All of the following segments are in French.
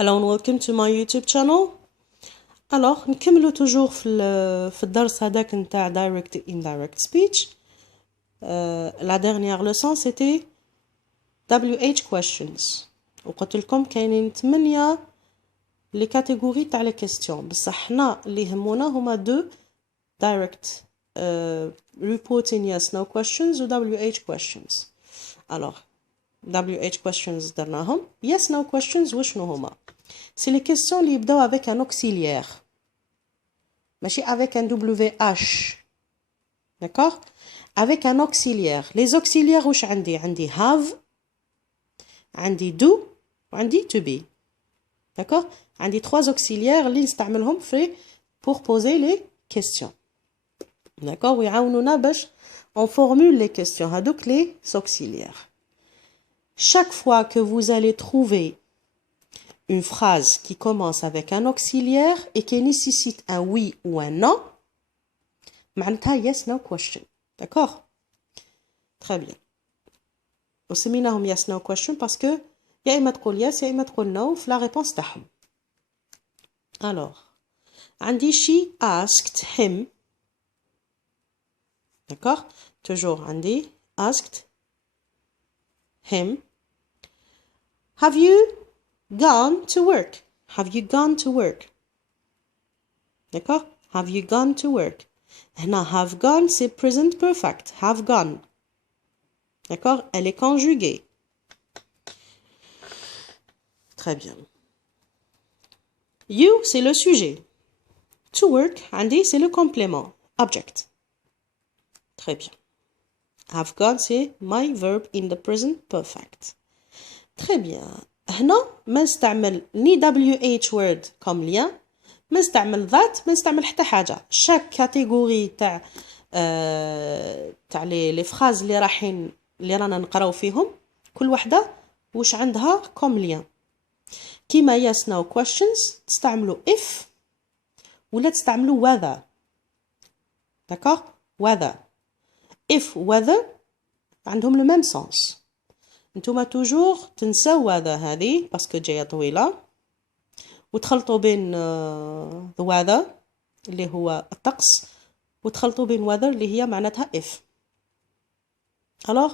Hello and welcome to my YouTube channel. Alors, نكملوا toujours في الدرس هذاك نتاع direct et indirect speech. La dernière leçon c'était WH questions. وقلت لكم كاينين 8 les catégories تاع les questions. بصح حنا اللي يهمونا هما دو direct reporting yes no questions و WH questions. Alors, WH questions درناهم. Yes no questions وشنو هما؟ C'est les questions اللي يبداو avec un auxiliaire. ماشي avec un WH. D'accord? Avec un auxiliaire. Les auxiliaires واش عندي؟ عندي have, عندي do, وعندي to be. D'accord? عندي 3 auxiliaires اللي نستعملهم في pour poser les questions. D'accord? ويعاونونا باش on formule les questions. هادوك les auxiliaires. Chaque fois que vous allez trouver une phrase qui commence avec un auxiliaire et qui nécessite un oui ou un non, معناتها yes no question. D'accord? Très bien. وسميناهم yes no question parce que يا إما تقول yes يا إما تقول no في la réponse تاعهم. Alors, عندي she asked him. D'accord? Toujours عندي asked him. Have you gone to work? Have you gone to work? D'accord? Have you gone to work? هنا have gone c'est present perfect. Have gone. D'accord? Elle est conjuguée. Très bien. You c'est le sujet. To work عندي c'est le complément. Object. Très bien. Have gone c'est my verb in the present perfect. Très bien. هنا ما نستعمل ني WH word comme lien. ما نستعمل that ما نستعمل حتى حاجة. chaque catégorie تاع لي فراز اللي رانا نقراو فيهم كل وحدة واش عندها comme lien. كيما yes no questions تستعملوا if ولا تستعملوا whether. d'accord whether if whether عندهم le même sens. نتوما توجور تنساو whether هذه باسكو جايه طويله وتخلطوا بين the weather اللي هو الطقس وتخلطوا بين weather اللي هي معناتها if. alors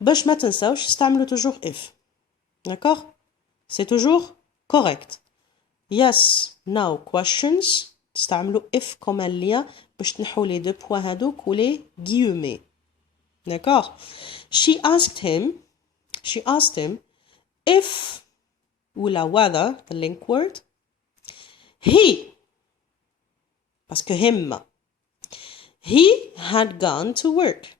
باش ما تنساوش استعملوا توجور if. d'accord c'est toujours correct. yes no questions تستعملوا if comme un lien باش تنحوا لي دو بوين هذوك ولي guillemets. d'accord she asked him if ولا whether the link word he parce que him he had gone to work.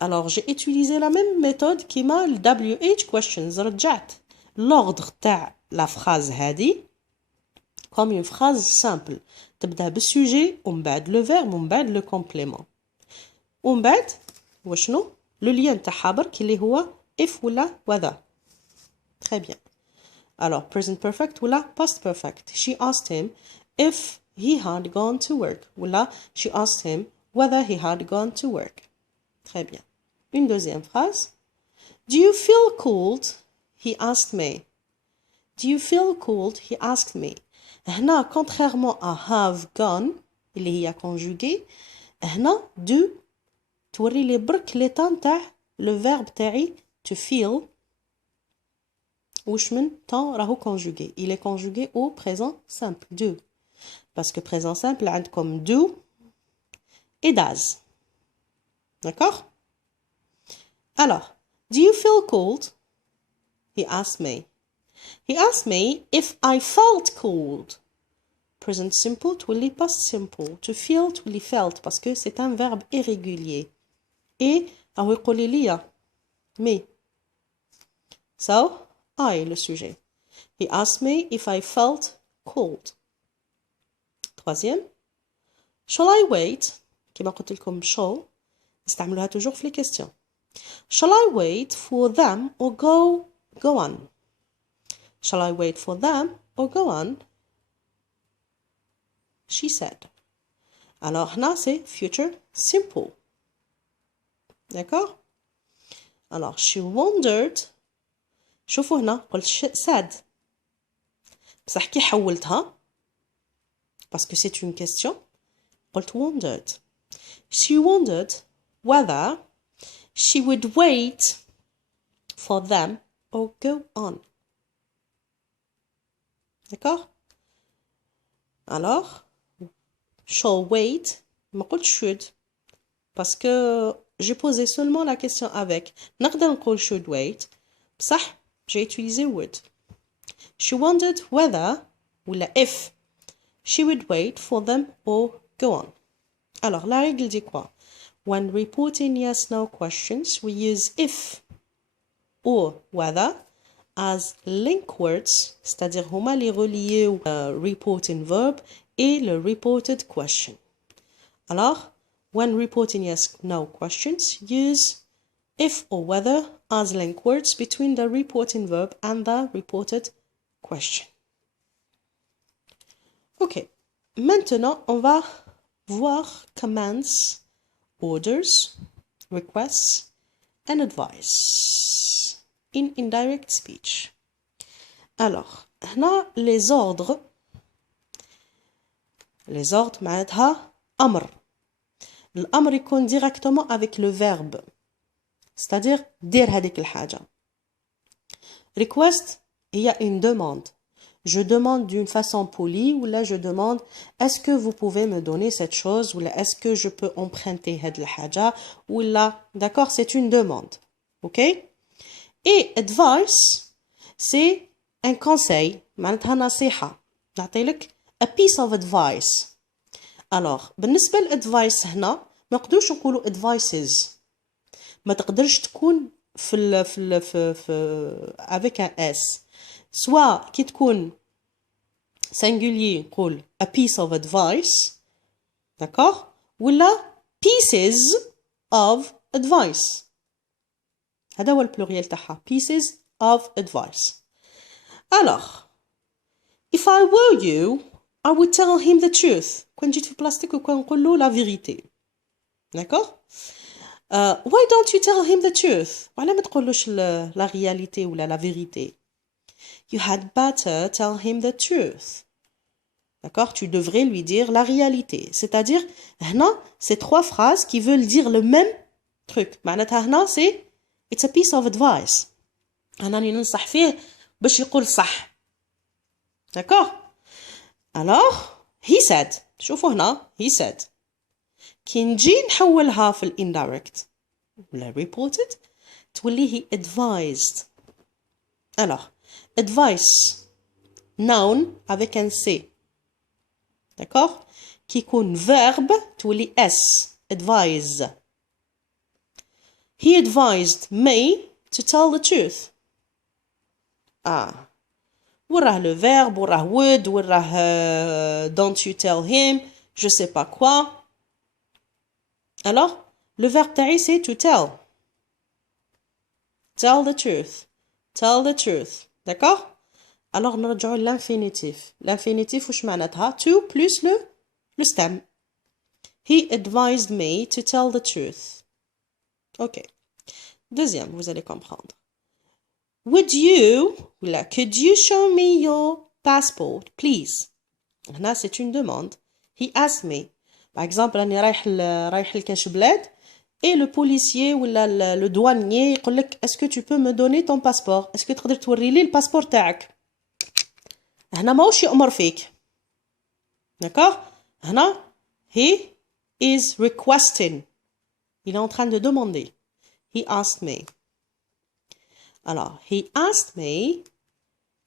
alors j'ai utilisé la même méthode كيما le WH questions. رجعت l'ordre تاع la phrase هذه comme une phrase simple تبدا بالsujet ومن بعد le verbe ومن بعد le complément ومن بعد وشنو le lien تاعها برك اللي هو if ولا whether. très bien. alors present perfect ولا past perfect. she asked him if he had gone to work ولا she asked him whether he had gone to work. très bien. une deuxième phrase. do you feel cold? he asked me. do you feel cold? he asked me. هنا contrairement à have gone اللي هي conjuguée هنا do توري لي برك l'état نتاع le verbe تاعي to feel وش من temps راهو conjugué. il est conjugué au présent simple do parce que présent simple عندكم do et does. d'accord? alors do you feel cold? he asked me. he asked me if I felt cold. present simple تولي past simple. to feel تولي felt parce que c'est un verbe irrégulier et راهو يقول لي me. so I le sujet. he asked me if I felt cold. troisième. shall I wait? كما قلت لكم shall نستعملوها toujours في les questions. shall I wait for them or go on? shall I wait for them or go on? she said. alors هنا c'est future simple. d'accord? alors she wondered شوفوا هنا قلت sad بصح كي حولتها parce que c'est une question قلت wondered. She wondered whether she would wait for them or go on. D'accord? Alors, shall wait, ما قلت should parce que j'ai posé seulement la question avec. نقدر نقول should wait بصح j'ai utilisé would. She wondered whether ولا if she would wait for them or go on. Alors, la règle dit quoi? When reporting yes/no questions, we use if or whether as link words, c'est-à-dire huma les reliés au reporting verb et le reported question. Alors, when reporting yes/no questions, use if or whether as link words between the reporting verb and the reported question. Ok, maintenant on va voir commands, orders, requests and advice in indirect speech. Alors, هنا les ordres معناتها أمر. الأمر يكون directement avec le verbe, c'est-à-dire دير هذيك الحاجة. Request هي une demande. Je demande d'une façon polie ou là je demande est-ce que vous pouvez me donner cette chose ou là est-ce que je peux emprunter هاد الحاجة ou là d'accord c'est une demande. OK? Et advice c'est un conseil معناتها نصيحة نعطيلك a piece of advice. Alors بالنسبة للادفايس هنا ما نقدروش نقولوا advices ما تقدرش تكون في avec un s soit كي تكون singulier نقول a piece of advice d'accord ولا pieces of advice هذا هو البلوريال تاعها pieces of advice. Alors if I were you I would tell him the truth. كون جيت في بلاستيك وكون نقول له la vérité d'accord. Why don't you tell him the truth? وعلى ما تقولوش la réalité ولا la vérité. You had better tell him the truth. D'accord? Tu devrais lui dire la réalité. C'est-à-dire, هنا, c'est trois phrases qui veulent dire le même truc. معناتها هنا, c'est it's a piece of advice. أنا ننصح فيه باش يقول صح. D'accord? Alors, he said. شوفوا هنا, he said. كي نجي نحولها في indirect ولا reported تولي هي advised. Alors, advice noun avec un C. D'accord? Qui يكون verbe تولي S. Advise. He advised me to tell the truth. وراه le verbe, وراه would, وراه don't you tell him, je sais pas quoi. Alors, le verbe تاعي c'est to tell. Tell the truth. Tell the truth. D'accord? Alors, نرجعوا l'infinitif. L'infinitif, وش معناتها? To plus le stem. He advised me to tell the truth. Ok. Deuxième, vous allez comprendre. Would you, ou là, could you show me your passport, please? هنا, c'est une demande. He asked me. Par exemple, راني رايح لكاش بلاد et le policier ou le douanier يقول لك est-ce que tu peux me donner ton passeport? Est-ce que تقدر توري لي الباسبور تاعك؟ هنا ماهوش يأمر فيك. D'accord? هنا he is requesting. Il est en train de demander. He asked me. Alors, he asked me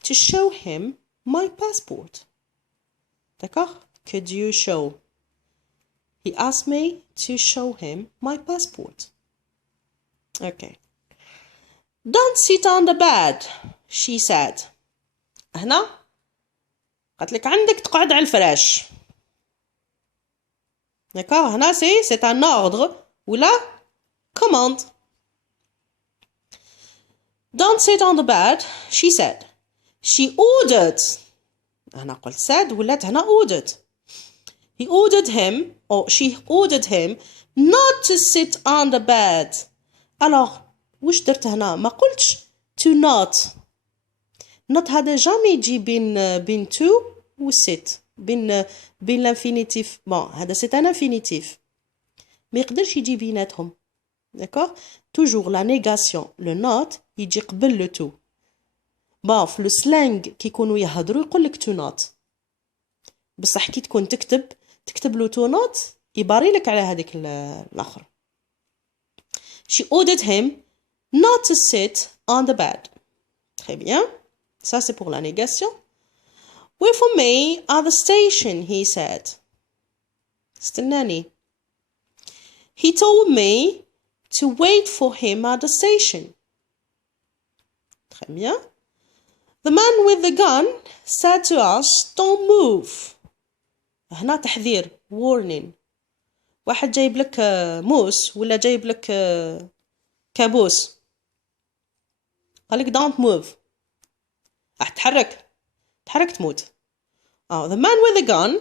to show him my passport. D'accord? Could you show? He asked me to show him my passport. Okay. Don't sit on the bed, she said. هنا قالت لك عندك تقعد على الفراش. D'accord? هنا c'est un ordre ou la commande. Don't sit on the bed, she said. She ordered. هنا قلت said ولات هنا ordered. He ordered him, or she ordered him, not to sit on the bed. Alors, وش درت هنا؟ ما قلتش to not. not هذا جامي يجي بين to و sit بين l'infinitif bon هذا c'est un infinitif ما يقدرش يجي بيناتهم d'accord toujours la négation le not يجي قبل le to bon في le slang كي يكونوا يهضروا يقول لك to not بصح كي تكون تكتب له to not يباري لك على هذيك الاخر she ordered him not to sit on the bed très bien ça c'est pour la négation wait for me at the station he said استناني he told me to wait for him at the station très bien the man with the gun said to us don't move هنا تحذير warning واحد جايب لك موس ولا جايب لك كابوس قالك don't move راح تحرك تموت the man with the gun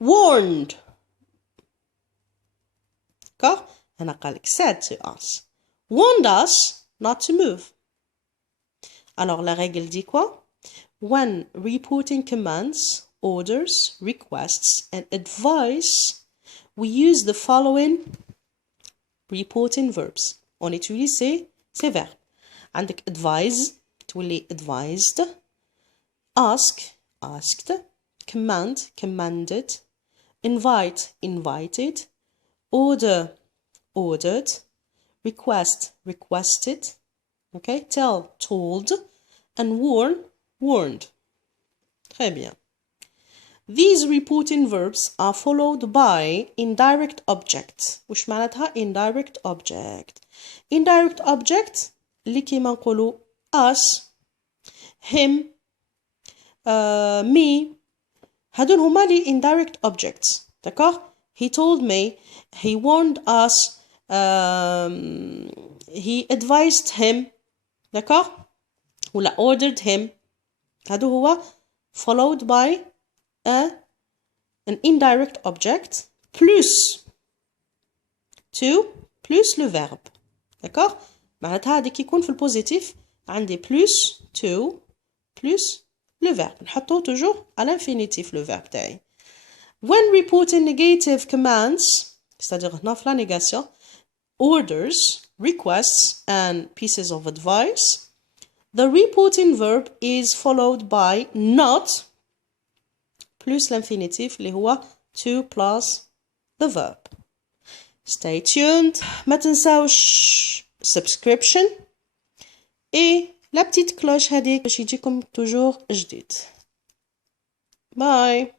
warned هنا قالك said to us warned us not to move alors la règle dit quoi when reporting commands orders requests and advice we use the following reporting verbs on utilise ces verbes عندك advise تولي advised ask asked command commanded invite invited order ordered request requested okay tell told and warn warned très bien these reporting verbs are followed by indirect object وش معناتها indirect object indirect object اللي كيما نقولوا us him me هادون هما لي indirect objects d'accord he told me he warned us he advised him d'accord ولا ordered him هادو هو followed by an indirect object plus to plus le verbe d'accord معناتها هذه كيكون في البوزيتيف عندي plus to plus le verbe نحطو toujours à l'infinitif le verbe تاعي when reporting negative commands c'est-à-dire هنا في la négation orders requests and pieces of advice the reporting verb is followed by not plus l'infinitif اللي هو to plus the verb stay tuned ما تنساوش subscription et la petite cloche هذيك باش يجيكم toujours جديد باي